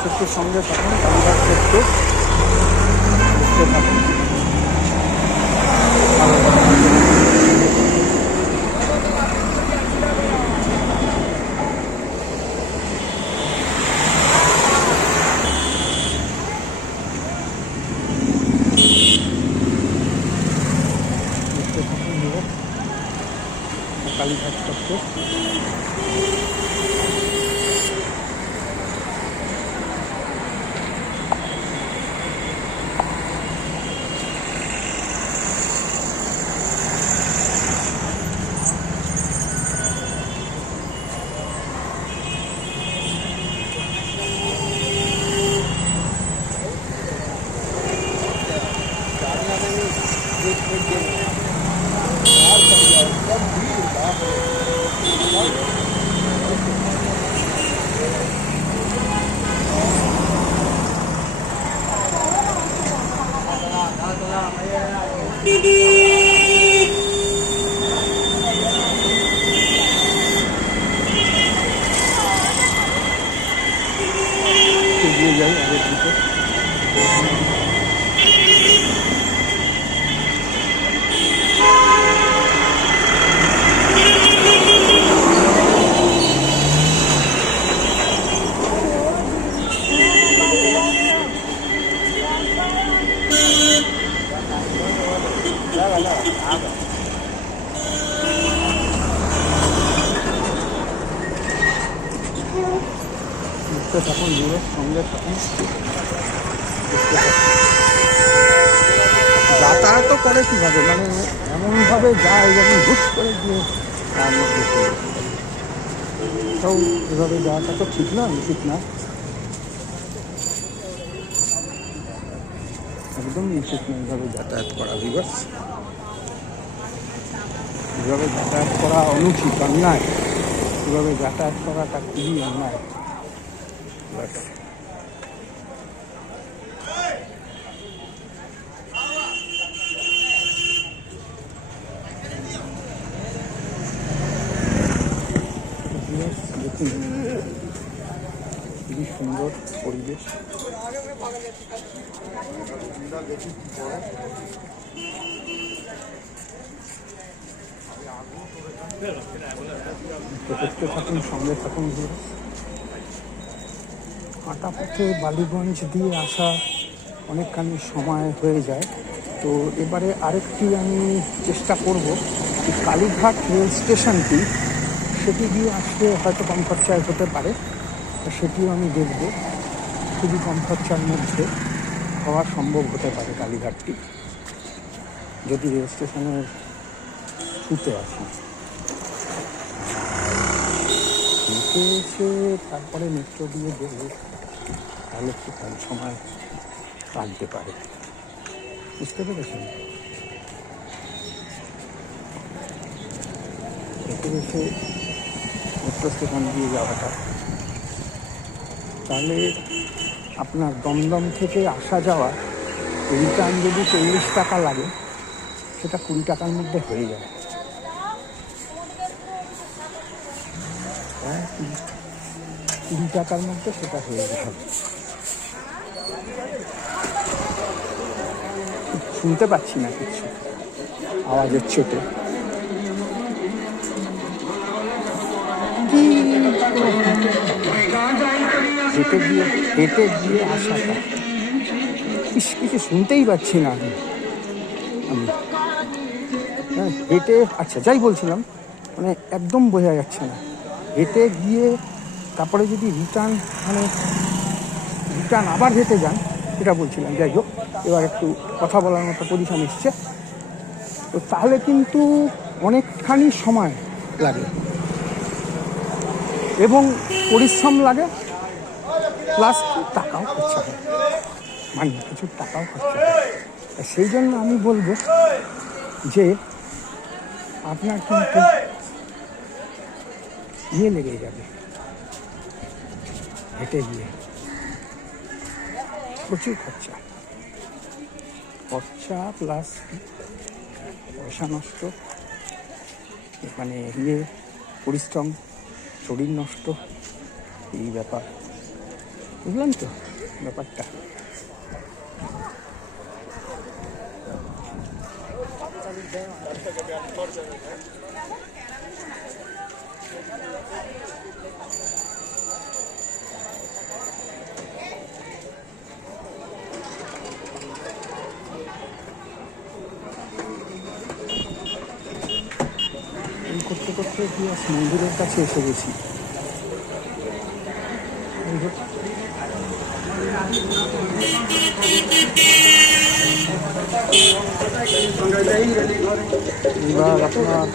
সেতুর সঙ্গে থাকুন দেখতে থাকুন। দেখতে কালীঘাট চত্বর। এগিয়ে যাই থাকুন সঙ্গে থাকুন। যাতায়াতও করে কীভাবে? মানে এমনভাবে যায় যখন হুট করে গিয়ে তার মধ্যে তাও এভাবে যাওয়াটা তো ঠিক না, উচিত না। একদম উচিত না এভাবে যাতায়াত করা বিবাস এভাবে যাতায়াত করা অনুচিত অন্যায় এভাবে যাতায়াত করাটা খুবই অন্যায়। খুবই সুন্দর পরিবেশ। তো দেখতে ঘুরে পথে বালিগঞ্জ দিয়ে আসা অনেকখানি সময় হয়ে যায়। তো এবারে আরেকটি আমি চেষ্টা করব কালীঘাট রেল স্টেশনটি, সেটি দিয়ে আসলে হয়তো কম খরচায় হতে পারে সেটিও আমি দেখব। খুবই কম খরচার মধ্যে হওয়া সম্ভব হতে পারে কালীঘাটটি, যদি রেল স্টেশনের ছুটে আসি। এসে তারপরে মেট্রো দিয়ে দেবো। তাহলে একটু কম সময় লাগতে পারে। বুঝতে পেরেছেন? হেঁটে এসে মেট্রো স্টেশন দিয়ে যাওয়াটা। তাহলে আপনার দমদম থেকে আসা যাওয়া রিটার্ন যদি চল্লিশ টাকা লাগে, সেটা কুড়ি টাকার মধ্যে হয়ে যায়। হ্যাঁ কুড়ি টাকার মধ্যে সেটা হয়ে যাবে শুনতে পাচ্ছি না কিছু। আওয়াজের চোটে হেঁটে গিয়ে হেঁটে গিয়ে আসাটা কিছু শুনতেই পাচ্ছি না। আমি আমি হ্যাঁ হেঁটে আচ্ছা যাই বলছিলাম মানে একদম বোঝা যাচ্ছে না। হেঁটে গিয়ে তারপরে যদি রিটার্ন মানে রিটার্ন আবার হেঁটে যান, সেটা বলছিলাম, যাই হোক, এবার একটু কথা বলার মতো পজিশন এসছে। তো তাহলে কিন্তু অনেকখানি সময় লাগে। এবং পরিশ্রম লাগে প্লাস টাকাও খরচা হয়। মানে কিছু টাকাও খরচা হয়। সেই জন্য আমি বলব যে, আপনার কিন্তু ইয়ে লেগে যাবে। হেঁটে গিয়ে। প্রচুর খরচা। খরচা প্লাস পয়সা নষ্ট। মানে ইয়ে পরিশ্রম, শরীর নষ্ট। এই ব্যাপার। বুঝলেন তো ব্যাপারটা? এই ইতিহাস মন্দিরের কাছে এসে গেছি। এবার আপনার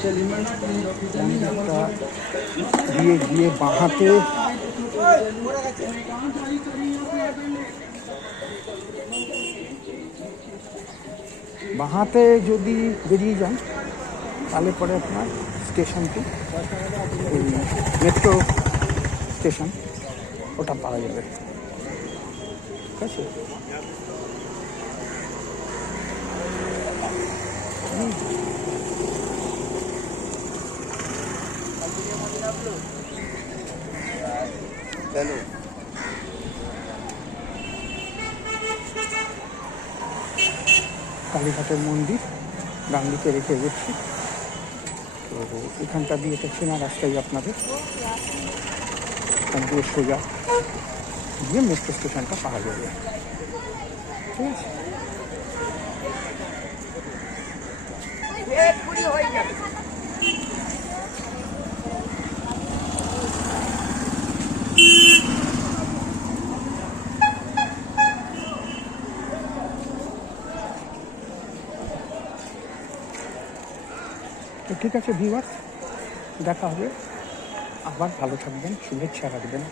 গিয়ে বাঁহাতে বাঁহাতে যদি বেরিয়ে যান, তাহলে পরে আপনার স্টেশনটি মেট্রো স্টেশন ওটা পাওয়া যাবে। ঠিক আছে? কালীঘাটের মন্দির দিকে রেখে গেছি তো এখানটা দিয়ে এটা চেনা রাস্তাই আপনাদের। এখান দিয়ে সোজা গিয়ে মেট্রো স্টেশনটা পাওয়া যাবে। ঠিক আছে? তো ঠিক আছে ভিউয়ার্স দেখা হবে। আবার ভালো থাকবেন শুভেচ্ছা রাখবেন।